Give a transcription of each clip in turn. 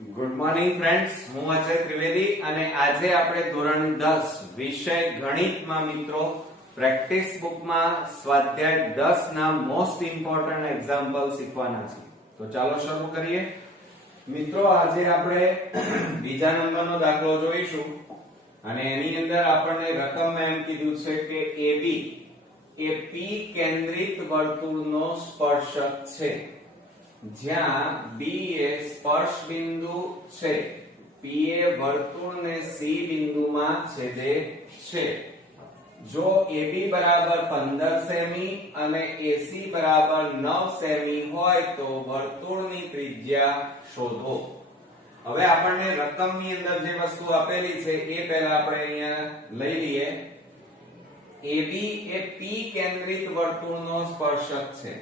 Good morning friends, હું અજય ત્રિવેદી અને આજે આપણે ધોરણ 10 વિષય ગણિતમાં મિત્રો પ્રેક્ટિસ બુકમાં સ્વાધ્યાય 10 ના મોસ્ટ ઇમ્પોર્ટન્ટ એક્ઝામ્પલ શીખવાના છે. તો ચાલો શરૂ કરીએ. મિત્રો આજે આપણે બીજા નંબરનો દાખલો જોઈશું અને એની અંદર આપણને રકમ એમ કીધું છે કે AB એ P કેન્દ્રિત વર્તુળનો સ્પર્શક છે. જ્યાં B એ સ્પર્શ બિંદુ છે, P એ વર્તુળને C બિંદુમાં છેદે છે. જો AB બરાબર 15 સેમી અને AC બરાબર 9 સેમી હોય તો વર્તુળની ત્રિજ્યા શોધો. હવે આપણને રકમની અંદર જે વસ્તુ આપેલી છે એ પહેલા આપણે અહીંયા લઈ લઈએ. AB એ P કેન્દ્રિત વર્તુળનો સ્પર્શક છે.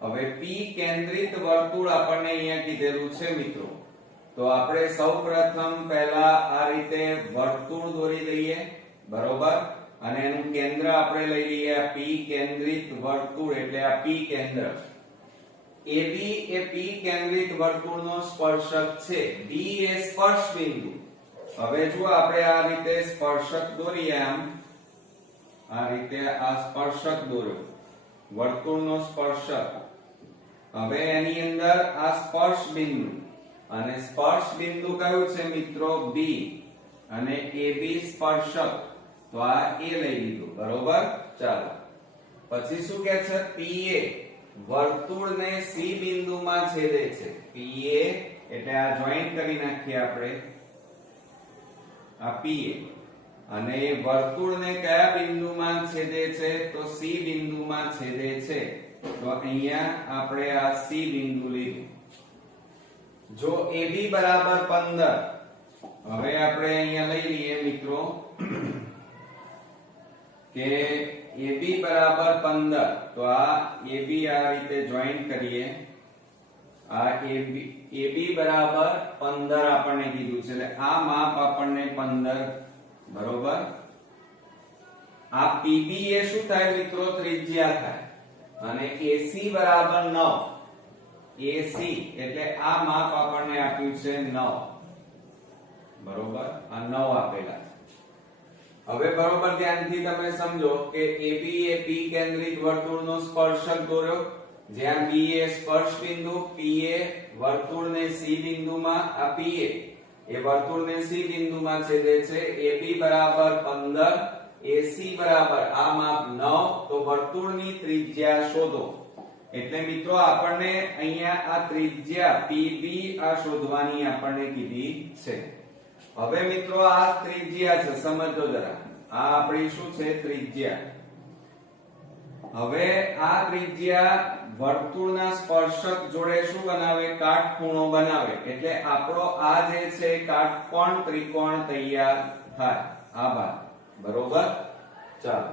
હવે P કેન્દ્રિત વર્તુળ આપણને અહીંયા કીધેલું છે મિત્રો. તો આપણે સૌપ્રથમ પહેલા આ રીતે વર્તુળ દોરી દઈએ, બરોબર, અને એનું કેન્દ્ર આપણે લઈ લઈએ. આ P કેન્દ્રિત વર્તુળ એટલે આ P કેન્દ્ર. AB એ P કેન્દ્રિત વર્તુળનો સ્પર્શક છે. D એ સ્પર્શ બિંદુ. હવે જો આપણે આ રીતે સ્પર્શક દોરીએ, આમ આ રીતે આ સ્પર્શક દોર્યો, વર્તુળનો સ્પર્શક. હવે એની અંદર આ સ્પર્શ બિંદુ અને સ્પર્શ બિંદુ કયું છે મિત્રો? B અને AB સ્પર્શક. તો આ A લઈ લીધું, બરોબર. ચાલો પછી શું કહે છે? PA વર્તુળને C બિંદુમાં છેદે છે. PA એટલે આ જોઈન્ટ કરી નાખીએ આપણે, આ PA, અને એ વર્તુળને કયા બિંદુમાં છેદે છે? તો C બિંદુમાં છેદે છે. તો અહીંયા આપણે આ C બિંદુ લીધું. જો AB બરાબર 15, હવે આપણે અહીંયા લઈ લઈએ મિત્રો કે AB બરાબર 15. તો આ AB આ રીતે જોઈન્ટ કરીએ. આ AB બરાબર 15 આપણને કીધું છે, એટલે આ માપ આપણને 15, બરોબર. આ PB એ શું થાય મિત્રો? ત્રિજ્યા થાય. અને AC બરાબર 9. AC એટલે આ માપ આપણને આપ્યું છે 9, બરોબર. આ 9 આપેલા છે. હવે બરોબર ધ્યાનથી તમે સમજો કે AB એ P કેન્દ્રિત વર્તુળનો સ્પર્શક દોર્યો, જ્યાં B એ સ્પર્શ બિંદુ, P એ વર્તુળને C બિંદુમાં, આ PA એ વર્તુળને C બિંદુમાં છેદે છે. AB બરાબર 15, AC બરાબર આ માપ 9. તો વર્તુળની ત્રિજ્યા શોધો. એટલે મિત્રો આપણને અહીંયા આ ત્રિજ્યા PB આ શોધવાની આપણને કીધી છે. હવે મિત્રો આ ત્રિજ્યા છે, સમજો જરા. આ આપણી શું છે? ત્રિજ્યા. હવે આ ત્રિજ્યા વર્તુળના સ્પર્શક જોડે શું બનાવે? કાટખૂણો બનાવે. એટલે આપણો આ જે છે કાટકોણ ત્રિકોણ તૈયાર થાય. આભાર, બરોબર. ચાલો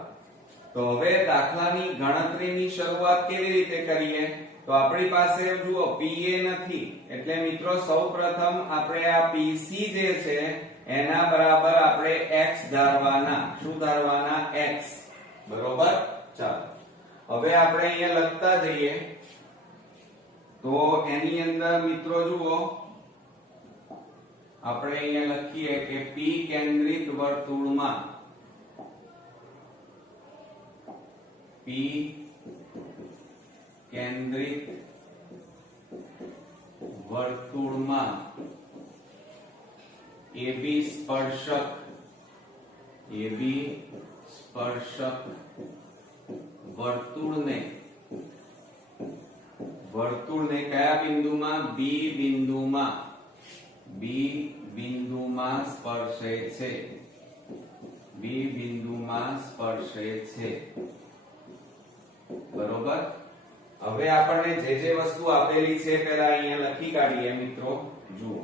તો હવે દાખલાની ગણતરીની શરૂઆત કેવી રીતે કરીએ? તો આપણી પાસે જુઓ PA નથી, એટલે મિત્રો સૌપ્રથમ આપણે આ PC જે છે એના બરાબર આપણે x ધારવાના. શું ધારવાના? x, બરોબર. ચાલો હવે આપણે અહીંયા લખતા જઈએ. તો એની અંદર મિત્રો જુઓ, આપણે અહીંયા લખીએ કે P કેન્દ્રિત વર્તુળમાં, P કેન્દ્રિત વર્તુળમાં AB સ્પર્શક, AB સ્પર્શક વર્તુળને કયા બિંદુમાં? B બિંદુમાં, B બિંદુમાં સ્પર્શે છે. B બિંદુમાં સ્પર્શે છે, બરોબર. હવે આપણને જે વસ્તુ આપેલી છે પહેલા અહીંયા લખી કાઢીએ મિત્રો. જુઓ,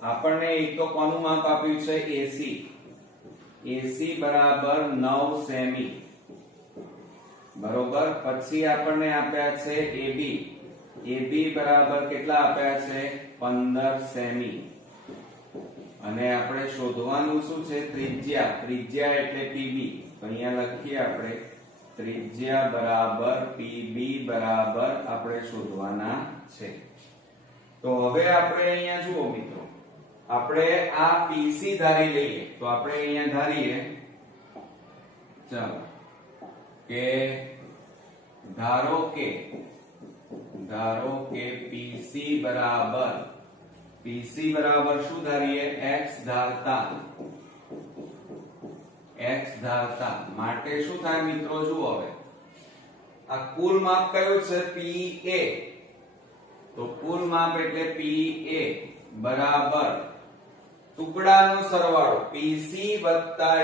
આપણને એક તો કોનું માપ આપ્યું છે? AC. AC બરાબર 9 સેમી, બરોબર. પછી આપણને આપ્યા છે AB. AB બરાબર કેટલા આપ્યા છે? 15 સેમી. અને આપણે શોધવાનું શું છે? ત્રિજ્યા. ત્રિજ્યા એટલે PB. તો અહીંયા લખીએ આપણે ત્રિજ્યા બરાબર PB બરાબર આપણે શોધવાના છે. તો હવે આપણે અહીંયા જુઓ મિત્રો, આપણે આ PC ધારી લઈએ તો આપણે અહીંયા ધારીએ ચાલો કે ધારો કે PC બરાબર શું ધારીએ x ધારતા માટે શું થાય મિત્રો જુઓ હવે આ કુલ માપ કયું છે PA તો કુલ માપ એટલે PA બરાબર ટુકડાનો સરવાળો PC વત્તા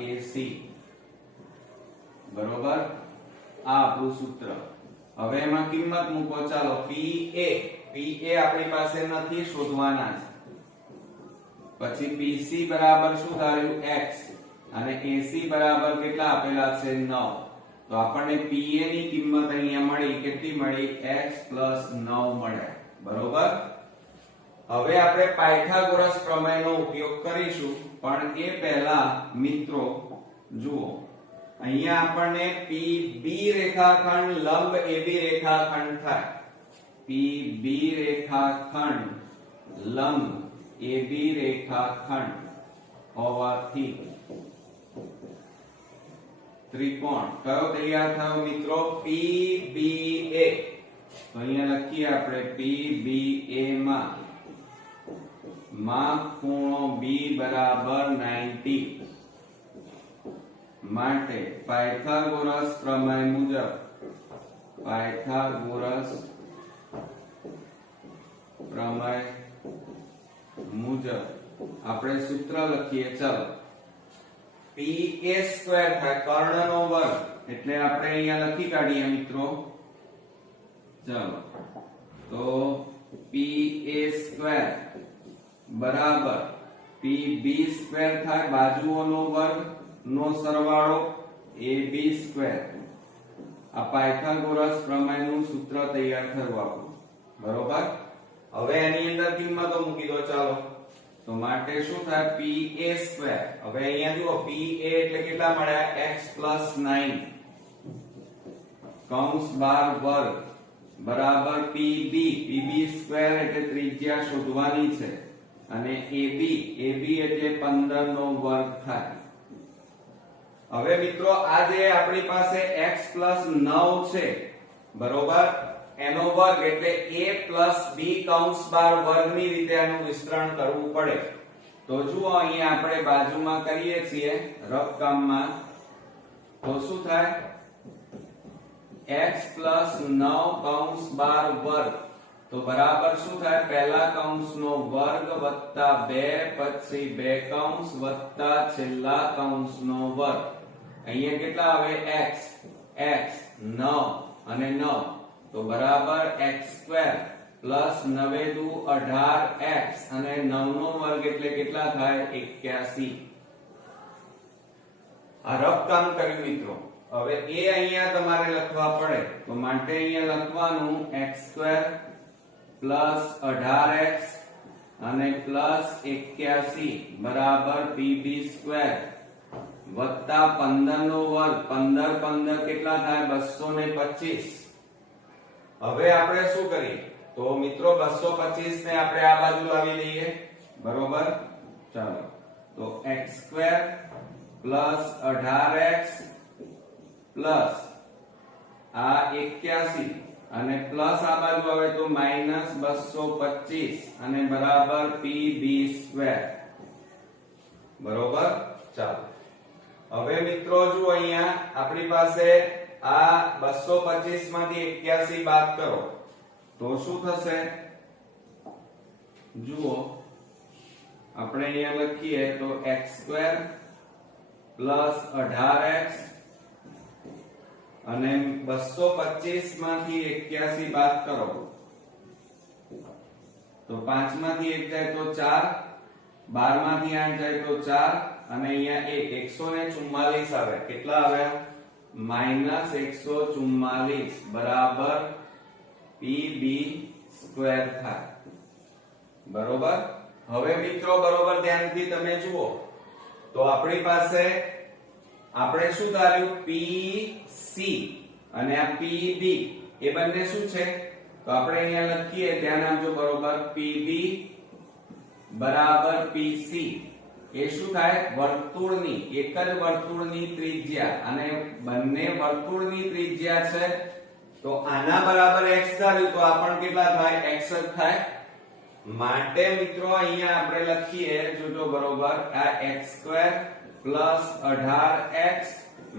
AC બરોબર આ આપણું સૂત્ર હવે એમાં કિંમત મૂકો ચાલો PA આપણી પાસે નથી શોધવાના છે પછી PC બરાબર શું ધાર્યું x અને AC બરાબર કેટલા આપેલા છે 9 તો આપણને PA ની કિંમત અહીંયા મળી કેટલી મળી x 9 મળે બરોબર હવે આપણે પાયથાગોરસ પ્રમેયનો ઉપયોગ કરીશું પણ એ પહેલા મિત્રો જુઓ અહીંયા આપણને PB રેખાખંડ લંબ AB રેખાખંડ થાય PB રેખાખંડ લંબ AB રેખાખંડ હોવાથી ત્રિકોણ કયો તૈયાર થયો મિત્રો PBA તો અહીંયા લખીએ આપણે PBA માં ખૂણો B બરાબર 90 માટે પાયથાગોરસ પ્રમેય મુજબ આપણે સૂત્ર લખીએ ચાલો PA સ્ક્વેર થાય કર્ણનો વર્ગ એટલે આપણે અહીંયા લખી કાઢીએ મિત્રો ચાલો તો PA સ્ક્વેર બરાબર PB સ્ક્વેર થાય બાજુઓનો વર્ગ નો સરવાળો AB સ્ક્વેર આ પાયથાગોરસ પ્રમેયનું સૂત્ર તૈયાર થયું આપણું બરોબર હવે એની અંદર કિંમતો મૂકી દો ચાલો તો માટે શું થાય PA સ્ક્વેર હવે અહીંયા જુઓ PA એટલે કેટલા મળ્યા x 9 કૌંસ 12 વર્ગ બરાબર PB સ્ક્વેર એટલે ત્રિજ્યા શોધવાની છે અને AB એટલે 15 નો વર્ગ થાય હવે મિત્રો આ જે આપણી પાસે x 9 છે બરોબર એનો વર્ગ એટલે a b કૌંસ 12 વર્ગની રીતે આનું વિસ્તરણ કરવું પડે તો જુઓ અહીંયા આપણે બાજુમાં કરીએ છીએ રફ કામમાં તો શું થાય x 9 કૌંસ 12 વર્ગ તો બરાબર શું થાય પહેલા કૌંસનો વર્ગ વત્તા 2 પછી 2 કૌંસ વત્તા છેલ્લા કૌંસનો વર્ગ અહીંયા કેટલા આવે x 9 અને 9 તો બરાબર x સ્ક્વેર પ્લસ 9 દુ 18x અને 9 નો વર્ગ એટલે કેટલા થાય 81 આ રફ કામ કર્યું મિત્રો હવે એ અહીંયા તમારે લખવા પડે તો માટે અહીંયા લખવાનું x સ્ક્વેર પ્લસ 18x અને પ્લસ 81 બરાબર pb સ્ક્વેર વત્તા 15 નો વર્ગ 15 15 કેટલા થાય 225 હવે આપણે શું કરીએ તો મિત્રો 225 ને આપણે આ બાજુ લાવી દઈએ બરોબર ચાલો તો x square plus 18x plus આ 81 અને પ્લસ આ બાજુ આવે તો માઈનસ 225 અને બરાબર pb સ્ક્વેર બરોબર ચાલો હવે મિત્રો જો અહીંયા આપણી પાસે આ 225 માંથી 81 બાદ કરો તો શું થશે જુઓ આપણે અહીંયા લખીએ તો x સ્ક્વેર પ્લસ 18x અને 225 માંથી 81 બાદ કરો તો 5 માંથી 1 જાય તો 4 12 માંથી 8 જાય તો 4 અને અહીંયા 144 આવે કેટલા આવ્યા -144 બરાબર pb સ્ક્વેર થાય બરોબર હવે મિત્રો બરોબર ધ્યાનથી તમે જુઓ તો આપણી પાસે આપણે શું ધાર્યું pc અને આ pb એ બંને શું છે તો આપણે અહીંયા લખીએ, ધ્યાન આપજો બરોબર, PB બરાબર PC. એ શું થાય? વર્તુળની, એક જ વર્તુળની ત્રિજ્યા, અને બંને વર્તુળની ત્રિજ્યા છે તો આના બરાબર x ધાર્યું તો આ પણ કેટલા થાય? x જ થાય. માટે મિત્રો અહીંયા આપણે લખીએ, જોજો બરોબર, આ x² પ્લસ 18x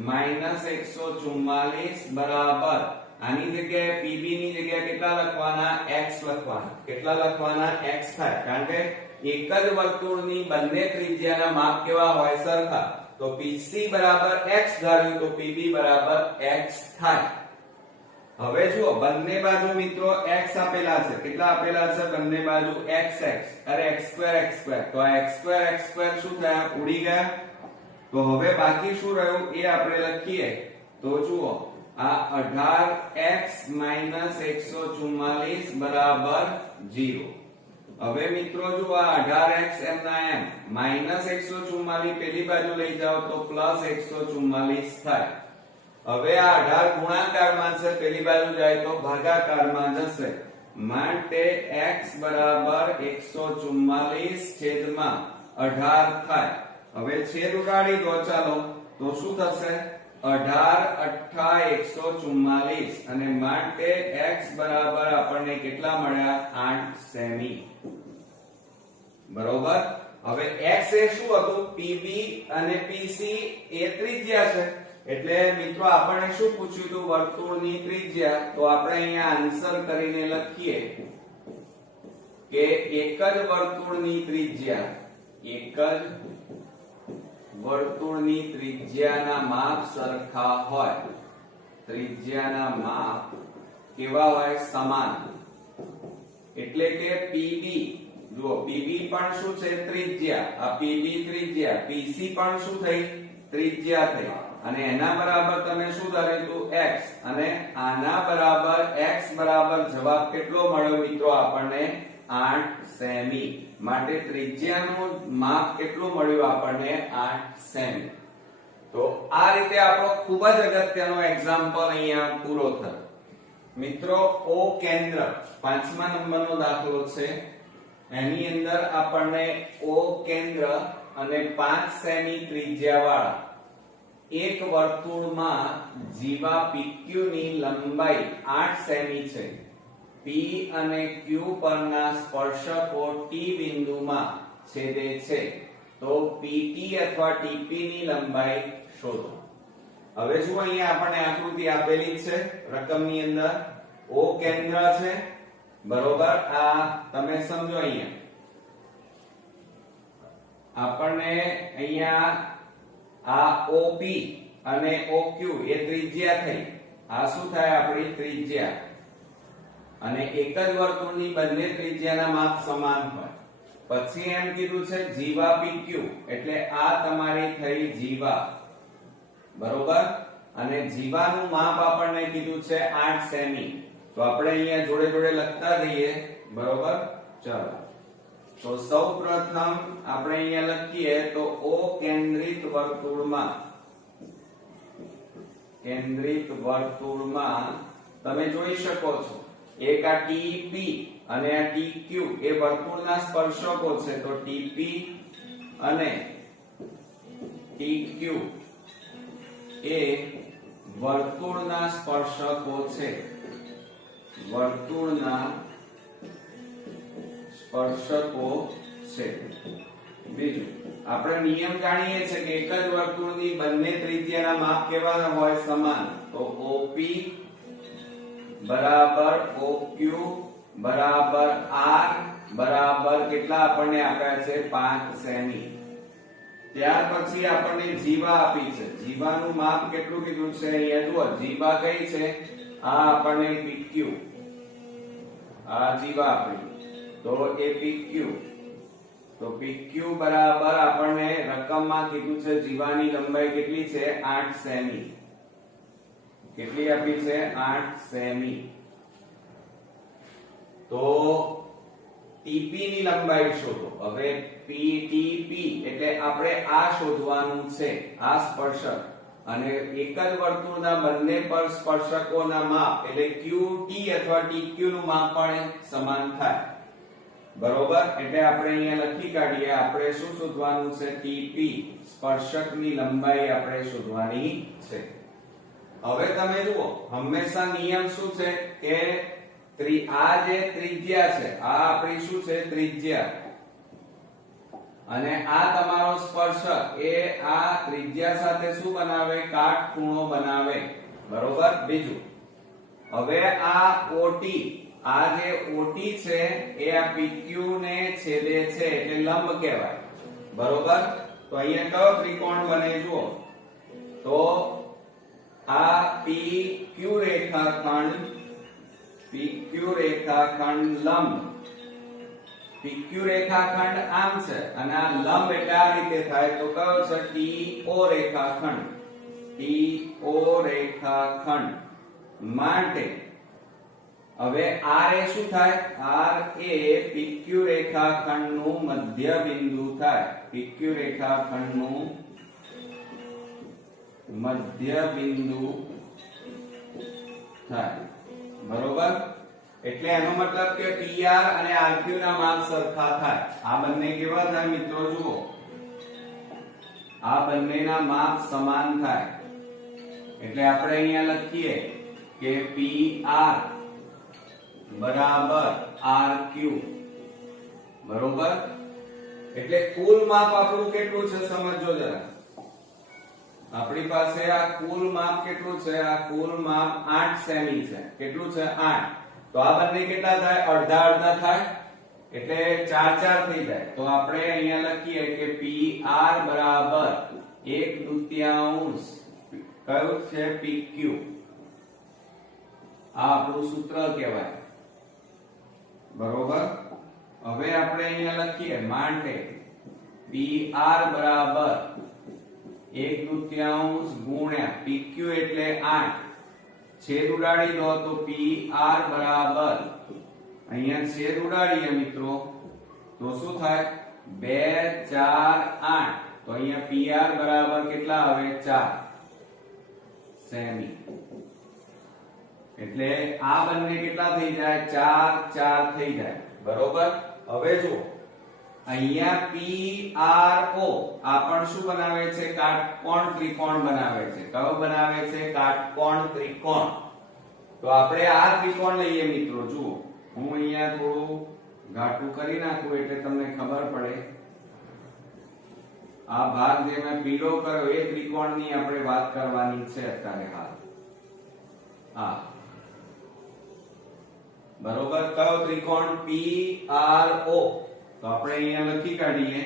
માઈનસ 144 બરાબર, આની જગ્યાએ PB ની જગ્યાએ કેટલા લખવાના? x લખવાના. કેટલા લખવાના? x થાય, કારણ કે એક જ વર્તુળની બંને ત્રિજ્યાના માપ કેવા હોય? સરખા. તો PC બરાબર x ધાર્યું તો PB બરાબર x થાય. હવે જુઓ, બંને બાજુ મિત્રો x આપેલા છે. કેટલા આપેલા છે? બંને બાજુ x અરે x² તો આ x² શું થયા? ઉડી ગયા. તો હવે બાકી શું રહ્યું એ આપણે લખીએ. તો જુઓ, આ 18x માઈનસ 144 બરાબર 0. હવે મિત્રો જો આ 18x એમના એમ, માઈનસ 144 પેલી બાજુ લઈ જાઓ તો પ્લસ 144 થાય. હવે આ 18 ગુણાકારમાં છે, પેલી બાજુ જાય તો ભાગાકારમાં જશે. માટે x બરાબર 144 છેદમાં 18 થાય. હવે છેદ ઉડાડી દો ચાલો, તો શું થશે? 18 8 144, અને માટે x બરાબર આપણને કેટલા મળ્યા? 8 સેમી. બરોબર. હવે x એ શું હતું? PB અને PC એ ત્રિજ્યા છે. એટલે મિત્રો આપણને શું પૂછ્યું હતું? વર્તુળની ત્રિજ્યા. તો આપણે અહીંયા આન્સર કરીને લખીએ કે એક જ વર્તુળની ત્રિજ્યા, એક જ વર્તુળની ત્રિજ્યાના માપ સરખા હોય. ત્રિજ્યાના માપ કેવા હોય? સમાન. એટલે કે PB, જુઓ PB પણ શું છે? ત્રિજ્યા. આ PB ત્રિજ્યા, PC પણ શું થઈ? ત્રિજ્યા થઈ. અને એના બરાબર તમે શું ધાર્યું? x. અને આના બરાબર x બરાબર જવાબ કેટલો મળ્યો મિત્રો? આપણને 8 સેમી. માટે ત્રિજ્યાનું માપ કેટલું મળ્યું આપણને? 8 સેમી. તો આ રીતે આપણો ખૂબ જ અગત્યનો એક્ઝામ્પલ અહીંયા પૂરો થયો. મિત્રો O કેન્દ્ર 5મા નંબરનો દાખલો છે. એની અંદર આપણને O કેન્દ્ર અને 5 સેમી ત્રિજ્યાવાળા એક વર્તુળમાં જીવા PQ ની લંબાઈ 8 સેમી છે. P અને Q પરના સ્પર્શકો T બિંદુમાં છેદે છે. તો PT અથવા TP ની લંબાઈ શોધો. હવે જો અહીંયા આપણને આકૃતિ આપેલી છે રકમની અંદર. O કેન્દ્ર છે, બરોબર. આ તમે સમજો, અહીંયા આપણને અહીંયા આ OP અને OQ એ ત્રિજ્યા થઈ. આ શું થાય? આપણી ત્રિજ્યા. અને એક જ વર્તુળની બંને ત્રિજ્યાના માપ સમાન હોય. પછી એમ કીધું છે જીવા PQ, એટલે આ તમારી થઈ જીવા, બરોબર. અને જીવાનું માપ આપણને કીધું છે 8 સેમી. તો આપણે અહીંયા જોડે જોડે લખતા જઈએ, બરોબર. ચાલો, તો સૌપ્રથમ આપણે અહીંયા લખીએ તો O કેન્દ્રિત વર્તુળમાં તમે જોઈ શકો છો, એક આ TP અને આ TQ એ વર્તુળના સ્પર્શકો છે. તો TP અને TQ એ વર્તુળના સ્પર્શકો છે. વર્તુળના સ્પર્શકો છે. બીજું, આપણે નિયમ જાણીએ છીએ કે એક જ વર્તુળની બંને ત્રિજ્યાના માપ કેવા હોય? સમાન. તો OP બરાબર OQ બરાબર R બરાબર કેટલા આપણને આપ્યા છે? 5 સેમી. ત્યાર પછી આપણને જીવા આપી છે. જીવાનું માપ કેટલું કીધું છે? અહીંયા જુઓ, જીવા કઈ છે? આ આપણને PQ, આ જીવા આપી, તો એ PQ. તો PQ બરાબર આપણને રકમમાં કીધું છે જીવાની લંબાઈ કેટલી છે? 8 સેમી. કેટલી આપી છે? 8 સેમી. તો TP ની લંબાઈ શોધો. હવે PTP એટલે આપણે આ શોધવાનું છે, આ સ્પર્શક. અને એક જ વર્તુળના બંને પર સ્પર્શકોના માપ એટલે QT અથવા TQ નું માપ પણ સમાન થાય. બરોબર, એટલે આપણે અહીંયા લખી કાઢીએ. આપણે શું શોધવાનું છે? TP, સ્પર્શકની લંબાઈ આપણે શોધવાની છે. હવે તમે જુઓ, હંમેશા નિયમ શું છે કે આ જે ત્રિજ્યા છે, આ આપણી શું છે? ત્રિજ્યા. અને આ તમારો સ્પર્શક એ આ ત્રિજ્યા સાથે શું બનાવે? કાટખૂણો બનાવે. બરોબર. બીજું, હવે આ OT, આ જે OT છે એ આ PQ ને છેદે છે એટલે લંબ કહેવાય. બરોબર. તો અહીંયા કયો ત્રિકોણ બને જુઓ તો આ PQ રેખાખંડ લંબ. PQ રેખાખંડ આમ છે અને આ લંબ એટલે આ રીતે થાય તો કયો છે? TO રેખાખંડ. TO રેખાખંડ માટે હવે R એ શું થાય? R એ PQ રેખાખંડનું મધ્ય બિંદુ થાય. PQ રેખાખંડનું મધ્ય બિંદુ થાય. બરોબર. એટલે એનો મતલબ કે PR અને RQ ના માપ સરખા થાય. આ બંને કેવા થાય મિત્રો? જુઓ, આ બંનેના માપ સમાન થાય. એટલે આપણે અહીંયા લખીએ કે PR બરાબર RQ. બરોબર. એટલે કુલ માપ આપણું કેટલું છે સમજો જરા. આપણી પાસે આ કુલ માપ કેટલું છે? આ કુલ માપ 8 સેમી છે. કેટલું છે? 8. તો આ બંને કેટલા થાય? અડધા અડધા થાય એટલે 4 4 થઈ જાય. તો આપણે અહીંયા લખીએ કે PR બરાબર 1/2 કયું છે? PQ. આ આપણું સૂત્ર કહેવાય. બરોબર. હવે આપણે અહીંયા લખીએ માટે PR બરાબર 1/2 ગુણ્યા PQ એટલે 8. છેદ ઉડાડી દો તો PR બરાબર, અહીંયા છેદ ઉડાડીએ મિત્રો તો શું થાય? 2 4 8. તો અહીંયા PR બરાબર કેટલા આવે? 4 સેમી. એટલે આ બંને કેટલા થઈ જાય? 4 4 થઈ જાય. બરોબર. હવે જુઓ, અહીંયા PRO આ પણ શું બનાવે છે? કાટકોણ ત્રિકોણ બનાવે છે. કયો બનાવે છે? કાટકોણ ત્રિકોણ. તો આપણે આ ત્રિકોણ લઈએ મિત્રો. જુઓ, હું અહીંયા થોડું ઘાટું કરી નાખું એટલે તમને ખબર પડે. આ ભાગ જે મેં પીળો કર્યો એ ત્રિકોણની આપણે વાત કરવાની છે અત્યારે હાલ. હા, બરોબર. કયો ત્રિકોણ? PRO. તો આપણે અહીંયા લખી કાઢીએ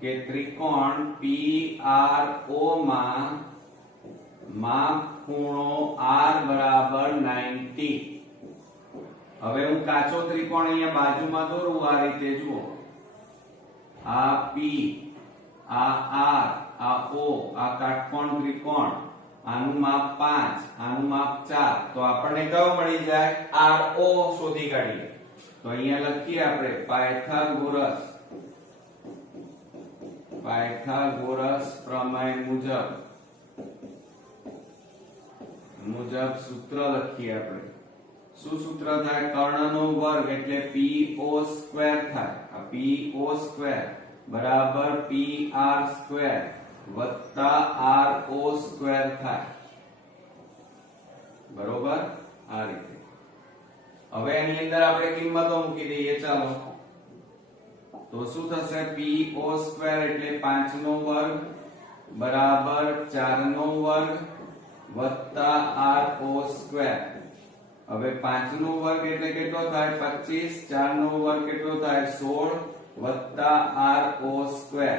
કે ત્રિકોણ PRO માં માપ ખૂણો R બરાબર 90. હવે હું કાચો ત્રિકોણ અહીંયા બાજુમાં દોરું આ રીતે. જુઓ, આ P, આ R, આ O, આ કાટકોણ ત્રિકોણ. આનું માપ 5, આનું માપ 4. તો આપણને કયો મળી જાય? RO શોધી કાઢીએ. તો અહીંયા લખીએ આપણે પાયથાગોરસ પ્રમેય મુજબ સૂત્ર લખીએ આપણે. શું સૂત્ર થાય? કર્ણનો વર્ગ એટલે PO સ્ક્વેર થાય. આ PO સ્ક્વેર બરાબર PR સ્ક્વેર વત્તા RO સ્ક્વેર થાય. બરોબર. આ રીતે. હવે એની અંદર આપણે કિંમતો મૂકી દઈએ. ચાલો, તો શું થશે? PO સ્ક્વેર એટલે 5 નો વર્ગ બરાબર 4 નો વર્ગ વત્તા RO સ્ક્વેર. હવે 5 નો વર્ગ એટલે કેટલો થાય? 25. 4 નો વર્ગ કેટલો થાય? 16 વત્તા RO સ્ક્વેર.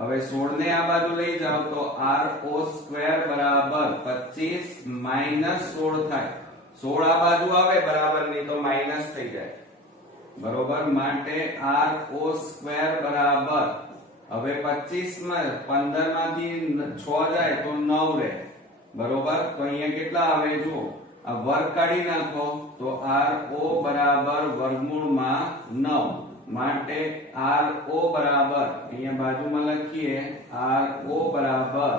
હવે 16 ને આ બાજુ લઈ જાઓ તો RO સ્ક્વેર બરાબર 25 માઈનસ 16 થાય. 16 આ બાજુ આવે બરાબર, નહીં તો માઈનસ થઈ જાય. બરોબર. માટે RO સ્ક્વેર બરાબર, હવે 25 માં 15 માંથી 6 જાય તો 9 રહે. બરોબર. તો અહીંયા કેટલા આવે? જુઓ, આ વર્ગ કાઢી નાખો તો RO બરાબર વર્ગમૂળમાં 9. માટે RO બરાબર અહીંયા બાજુમાં લખીએ RO બરાબર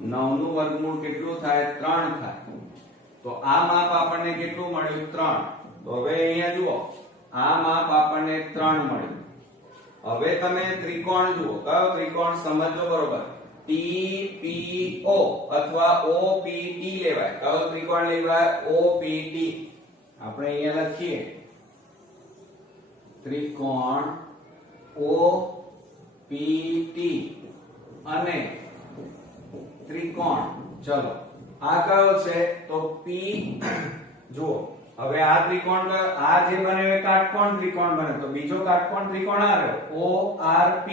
9 નું વર્ગમૂળ કેટલું થાય 3 થાય. તો આ માપ આપણને કેટલું મળ્યું 3. તો હવે અહીંયા જુઓ આ માપ આપણને 3 મળ્યું. હવે તમે ત્રિકોણ જુઓ કયો ત્રિકોણ સમજો બરોબર TPO અથવા OPT લેવાય. કયો ત્રિકોણ લેવાય OPT. આપણે અહીંયા લખીએ ત્રિકોણ OPT અને ત્રિકોણ ચલો આ કયો છે તો P જુઓ હવે આ ત્રિકોણ આ જે બને એ કાટકોણ ત્રિકોણ બને તો બીજો કાટકોણ ત્રિકોણ આ રહ્યો ORP.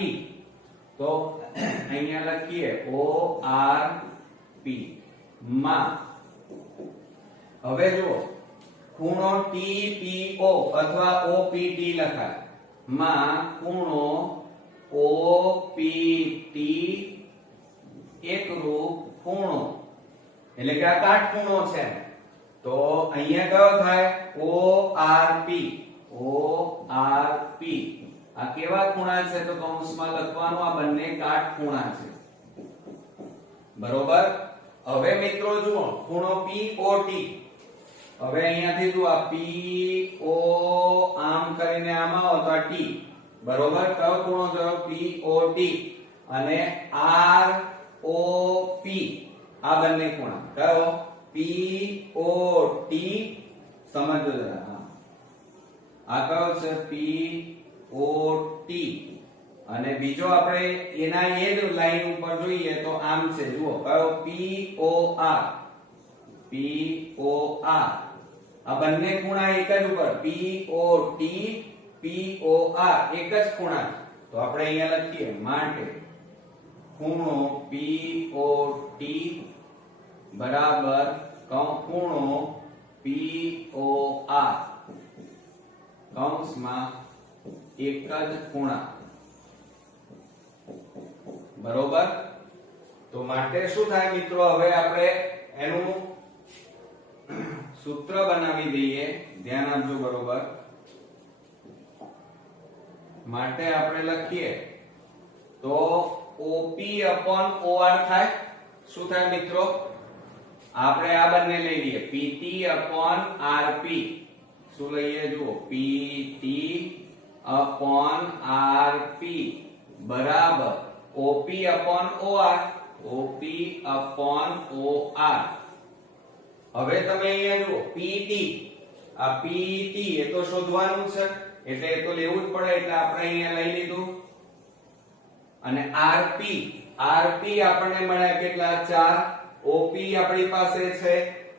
તો અહીંયા લખીએ ORP માં હવે જુઓ ખૂણો TPO અથવા OPT લખાય માં ખૂણો OPT એકરૂપ ખૂણો એટલે કે આ કાટખૂણો છે. તો અહીંયા કયો થાય ORP. ORP આ કેવા ખૂણા છે તો કૌંસમાં લખવાનું આ બંને કાટખૂણા છે બરોબર. હવે મિત્રો જુઓ ખૂણો POT. હવે અહીંયાથી જુઓ PO આમ કરીને આમાં આવો તો આ T બરોબર. કયો ખૂણો થયો POT અને ROP આ બંને ખૂણા કયો POT સમજો જરા. આ કયો છે POT અને બીજો આપણે એના એ જ લાઈન ઉપર જોઈએ તો આમ છે જુઓ કયો POR. POR આ બંને ખૂણા એક જ ઉપર POT POR એક જ ખૂણા. તો આપણે અહીંયા લખીએ માટે ખૂણો POT બરાબર ખૂણો POR કૌંસમાં એક જ ખૂણા બરોબર. તો માટે શું થાય મિત્રો હવે આપણે એનું સૂત્ર બનાવી દઈએ. ધ્યાન આપજો બરોબર. માટે આપણે લખીએ તો OP/OR થાય. શું થાય મિત્રો આપણે આ બંને લઈ લઈએ PT/RP. શું લઈએ જુઓ PT/RP બરાબર OP/OR. OP/OR. હવે તમે અહીંયા જુઓ PT આ PT એ તો શોધવાનું છે એટલે એ તો લેવું જ પડે એટલે આપણે અહીંયા લઈ લીધું. અને RP આપણને મળ્યા કેટલા 4. OP આપણી પાસે છે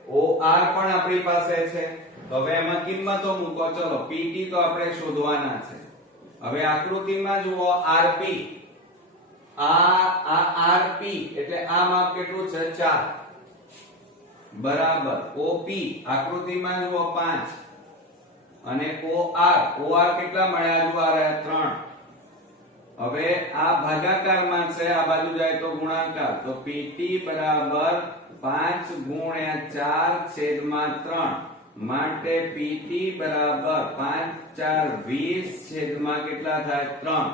OR પણ આપણી પાસે છે. તો હવે એમાં કિંમતો મૂકો. ચલો PT તો આપણે શોધવાના છે. હવે આકૃતિમાં જુઓ RP આ RP એટલે આ માપ કેટલું છે 4 બરાબર OP આકૃતિમાં જુઓ 5 અને OR કેટલા મળ્યા જુઓ આ 3. હવે આ ભાગાકારમાં છે આ બાજુ જાય તો ગુણાકાર. તો PT બરાબર 5 ગુણ્યા 4/3 માટે PT બરાબર 5 4 20 છેદમાં કેટલા થાય 3.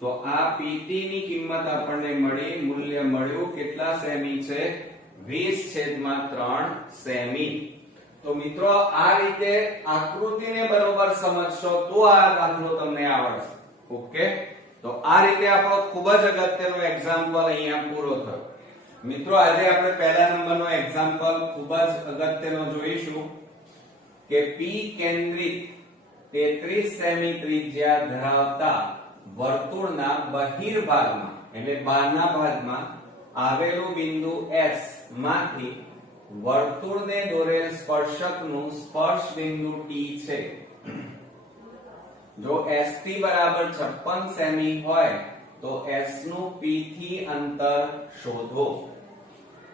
તો આ PT ની કિંમત આપણને મળી મૂલ્ય મળ્યું કેટલા સેમી છે 20/3 સેમી. તો મિત્રો આ રીતે આકૃતિને બરોબર સમજશો તો આ દાખલો તમને આવડશે. ઓકે તો આ રીતે આપણો ખૂબ જ અગત્યનો એક્ઝામ્પલ અહીંયા પૂરો થયો. મિત્રો આજે આપણે પહેલા નંબરનો એક્ઝામ્પલ ખૂબ જ અગત્યનો જોઈશું કે P કેન્દ્રિત 33 સેમી ત્રિજ્યા ધરાવતા વર્તુળના બહિર્ભાગમાં એટલે બહારના ભાગમાં આવેલું બિંદુ S માંથી વર્તુળને દોરેલ સ્પર્શકનું સ્પર્શ બિંદુ T છે. જો ST બરાબર 56 સેમી હોય તો S નું P થી અંતર શોધો.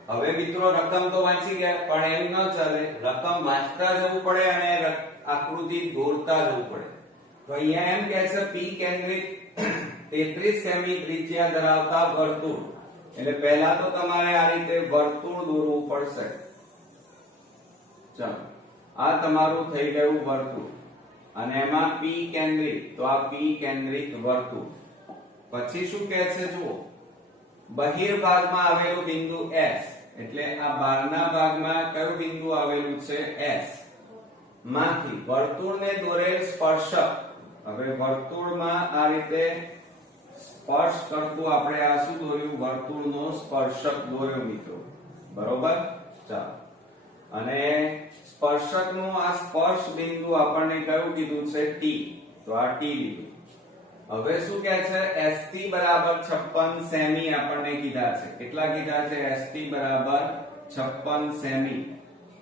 હવે મિત્રો રકમ તો વાંચી ગયા પણ એમ ન ચાલે. રકમ વાંચતા જવું પડે અને આકૃતિ દોરતા જવું પડે. તો અહીંયા એમ કહે છે P કેન્દ્રિત 33 સેમી ત્રિજ્યા ધરાવતા વર્તુળ. એટલે પહેલા તો તમારે આ રીતે વર્તુળ દોરવું પડશે. ચાલો આ તમારું થઈ ગયું વર્તુળ. અને એમાં P કેન્દ્રિત, તો આ P કેન્દ્રિત વર્તુળ. પછી શું કહે છે જુઓ, બહિર્ભાગમાં આવેલું બિંદુ S, એટલે આ બહારના ભાગમાં કયું બિંદુ આવેલું છે? S માંથી વર્તુળને દોરેલ સ્પર્શક. હવે વર્તુળમાં આ રીતે સ્પર્શ કરતું આપણે આ શું દોર્યું? વર્તુળનો સ્પર્શક દોર્યો મિત્રો. બરોબર? ચાલો, અને સ્પર્શકનું આ સ્પર્શ બિંદુ આપણને કયું કીધું છે? T. તો આ T લીધું. હવે શું કહે છે? ST બરાબર 56 સેમી આપણને કીધા છે. કેટલા કીધા છે? ST બરાબર 56 સેમી.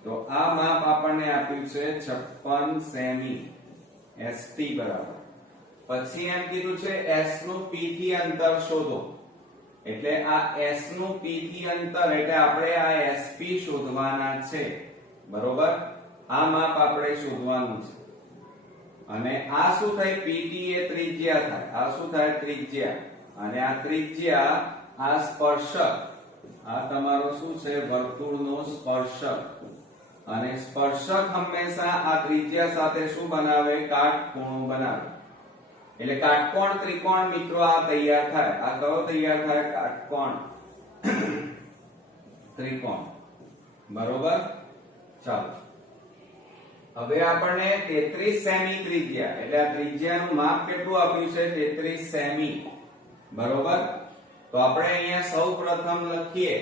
તો આ માપ આપણને આપ્યું છે 56 સેમી. ST બરાબર. પછી એમ કીધું છે S નું P થી અંતર શોધો. એટલે આ S નું P થી અંતર, એટલે આપણે આ SP શોધવાના છે. બરોબર? આ માપ આપણે શોધવાનું છે. અને આ શું થાય? PT એ ત્રિજ્યા થાય. આ શું થાય? ત્રિજ્યા. અને આ ત્રિજ્યા, આ સ્પર્શક, આ તમારો શું છે? વર્તુળનો સ્પર્શક. અને સ્પર્શક હંમેશા આ ત્રિજ્યા સાથે શું બનાવે? કાટખૂણો બનાવે. એટલે કાટકોણ ત્રિકોણ મિત્રો આ તૈયાર થાય. આ કયો તૈયાર થાય? કાટકોણ ત્રિકોણ. બરોબર? ચાલો, હવે આપણને 33 સેમી ત્રિજ્યા, એટલે આ ત્રિજ્યાનું માપ કેટલું આપ્યું છે? 33 સેમી. બરોબર? તો આપણે અહીંયા સૌપ્રથમ લખીએ,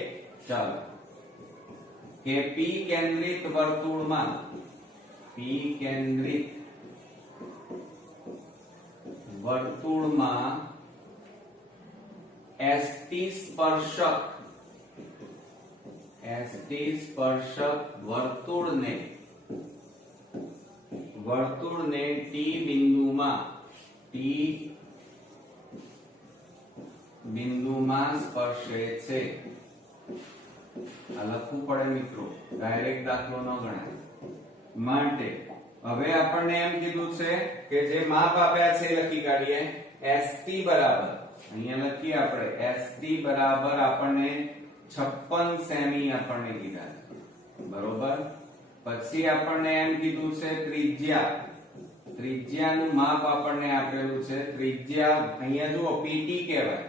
ચાલો, કે P કેન્દ્રિત વર્તુળમાં, P કેન્દ્રિત વર્તુળમાં ST સ્પર્શક, ST સ્પર્શક વર્તુળને T બિંદુમાં, T બિંદુમાં સ્પર્શે છે. આ લખવું પડે મિત્રો, ડાયરેક્ટ દાખલો ન ગણાય. માટે હવે આપણને એમ કીધું છે કે જે માપ આપ્યા છે લખી કાઢીએ. ST બરાબર, અહીંયા લખીએ આપણે, ST બરાબર આપણને 56 સેમી આપણને કીધા છે. બરોબર? પછી આપણને એમ કીધું છે ત્રિજ્યા. ત્રિજ્યાનું માપ આપણને આપેલું છે. ત્રિજ્યા અહીંયા જુઓ PT કહેવાય,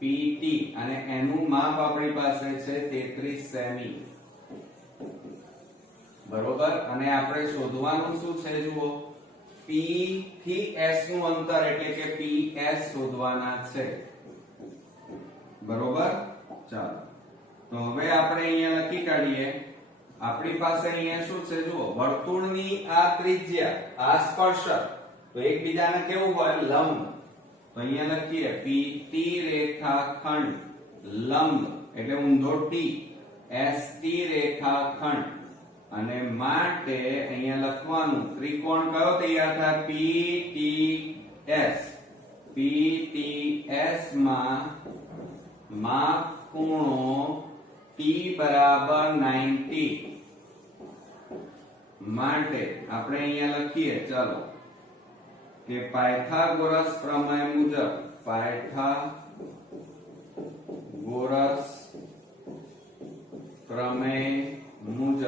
PT, અને એનું માપ આપણી પાસે છે 33 સેમી. બરોબર? અને આપણે શોધવાનું શું છે? જુઓ, P થી S નું અંતર, એટલે કે PS શોધવાના છે. બરોબર? ચાલો, તો હવે આપણે અહીંયા લખી કાઢીએ. આપણી પાસે અહીંયા શું છે? જુઓ, વર્તુળની આ ત્રિજ્યા, આ સ્પર્શક, તો એકબીજાને કેવું હોય? લંબ. તો અહીંયા લખીએ PT રેખાખંડ લંબ, એટલે ઊંધો T, ST રેખાખંડ. અને માટે અહીંયા લખવાનું ત્રિકોણ કયો તૈયાર થાય? PTS. PTS માં માપ ખૂણો T બરાબર 90. માટે આપણે અહીંયા લખીએ, ચાલો, કે પાયથાગોરસ પ્રમેય મુજબ, પાયથાગોરસ પ્રમેય મુજબ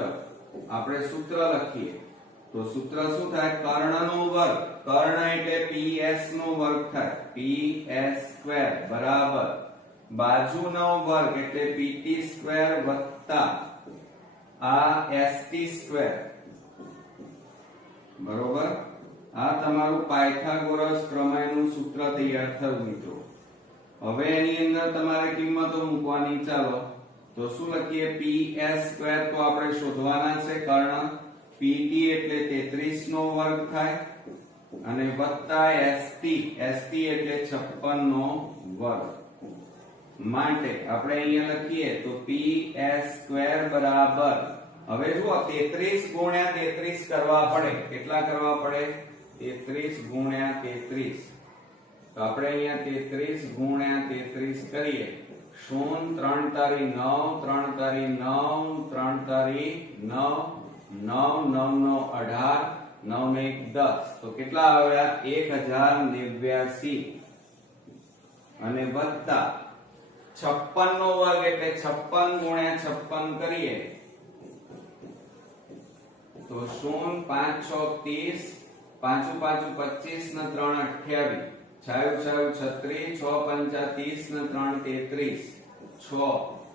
આપણે સૂત્ર લખીએ. તો સૂત્ર શું થાય? કર્ણનો વર્ગ. કર્ણ એટલે PS નો વર્ગ થાય, PS સ્ક્વેર બરાબર બાજુનો વર્ગ એટલે PT સ્ક્વેર વત્તા આ ST સ્ક્વેર. બરોબર? આ તમારું પાયથાગોરસ પ્રમેયનું સૂત્ર તૈયાર થયું મિત્રો. હવે એની અંદર તમારે કિંમતો મૂકવાની. ચાલો, તો શું લખીએ? PS સ્ક્વેર તો આપણે શોધવાના છે કર્ણ. PT એટલે 33 નો વર્ગ થાય, અને વત્તા ST, ST એટલે 56 નો વર્ગ. માટે આપણે અહીંયા લખીએ તો PS સ્ક્વેર બરાબર, હવે જુઓ 33 ગુણ્યા 33 કરવા પડે. કેટલા કરવા પડે? 33 ગુણ્યા 33. તો આપણે અહીંયા 33 ગુણ્યા 33 કરીએ. 0 3 તારી 9, 3 તારી 9, 3 તારી 9, 9 9 નો 18, 9 ને 1 10. તો કેટલા આવ્યા? 1089. અને વત્તા 56 નો વર્ગ એટલે 56 ગુણ્યા 56 કરીએ તો 0 5 6 30, પાંચું પાંચું 25 ને 3 28, છાયું છાયું 36, 6 પંચા 30 ને 3 33, 6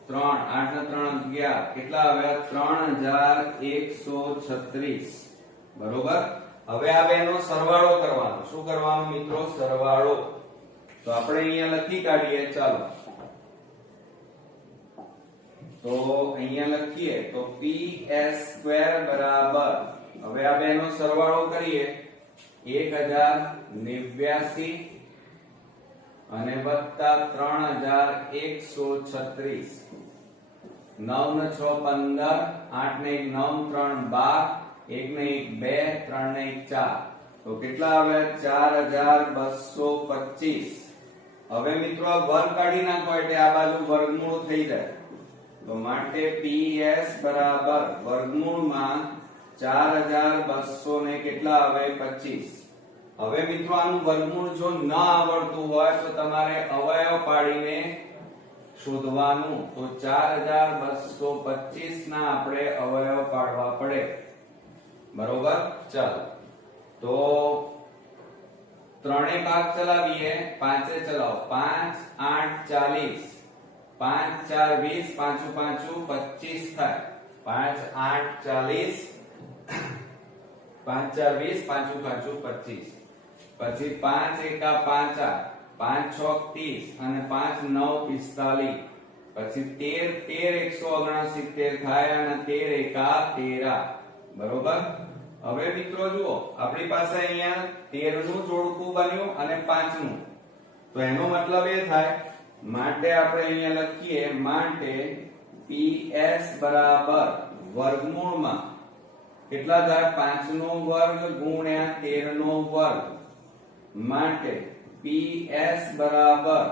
3 8 ને 3 11, કેટલા આવ્યા 3136. બરોબર. હવે આ બેનો સરવાળો કરવાનો. શું કરવાનો મિત્રો? સરવાળો. તો આપણે અહીંયા લખી કાઢીએ. ચાલો તો અહીંયા લખીએ તો ps² બરાબર, હવે આ બેનો સરવાળો કરીએ 1089 અને વત્તા 3136. 9 ને 6 15, 8 ને 1 9 3 12, 1 ને 1 2, 3 ને 1 4. તો કેટલા આવે? 4225. હવે મિત્રો આ વર્ગ કાઢી નાખો એટલે આ બાજુ વર્ગમૂળ થઈ જાય. તો માટે ps બરાબર વર્ગમૂળમાં 4200 ને કેટલા આવે? 25. હવે મિત્રો આનું વર્ગમૂળ જો ન આવડતું હોય તો તમારે અવયવ પાડીને શોધવાનું. તો 4225 ના આપણે અવયવ પાડવા પડે. બરોબર. ચાલો તો ત્રણે ભાગ ચલાવીએ. પાંચે ચલાવો. 5 8 40, 5 4 20, પાંચું પાંચું 25 થાય. 5 8 40, 5 4 20, પાંચું પાંચું 25. પછી 5 એકા 5 5 6 30 અને 5 9 45. પછી 13 169 થાય અને 13 એકા 13. બરોબર. હવે મિત્રો જુઓ, આપણી પાસે અહીંયા 13 નું જોડકું બન્યું અને 5 નું. તો એનો મતલબ એ થાય માટે આપણે અહીંયા લખીએ માટે ps બરાબર વર્ગમૂળમાં કેટલા થાય? 5 નો વર્ગ ગુણ્યા 13 નો વર્ગ. માટે ps બરાબર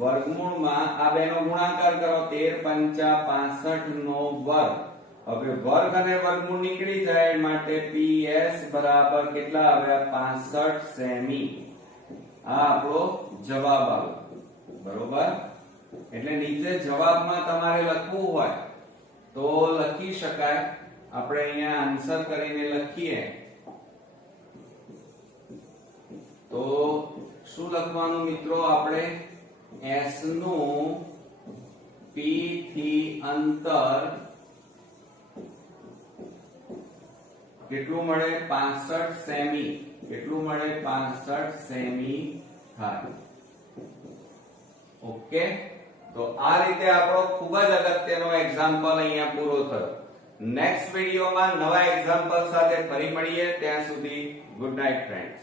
વર્ગમૂળમાં આ બેનો ગુણાકાર કરો. 13 પંચા 65 નો વર્ગ. હવે વર્ગ અને વર્ગમૂળ નીકળી જાય માટે ps બરાબર કેટલા આવ્યા? 65 સેમી. આ આપણો જવાબ આવ્યો. બરોબર. એટલે નીચે જવાબમાં તમારે લખવું હોય તો લખી શકાય. આપણે અહીંયા આન્સર કરીને લખીએ તો શું લખવાનું મિત્રો? આપણે s નું p થી અંતર કેટલું મળે? 65 સેમી. કેટલું મળે? 65 સેમી થાય. ઓકે. તો આ રીતે આપણો ખૂબ જ અગત્યનો એક્ઝામ્પલ અહીંયા પૂરો થયો. નેક્સ્ટ વિડિયોમાં નવા એક્ઝામ્પલ સાથે ફરી મળીએ. ત્યાં સુધી ગુડ નાઇટ ફ્રેન્ડ્સ.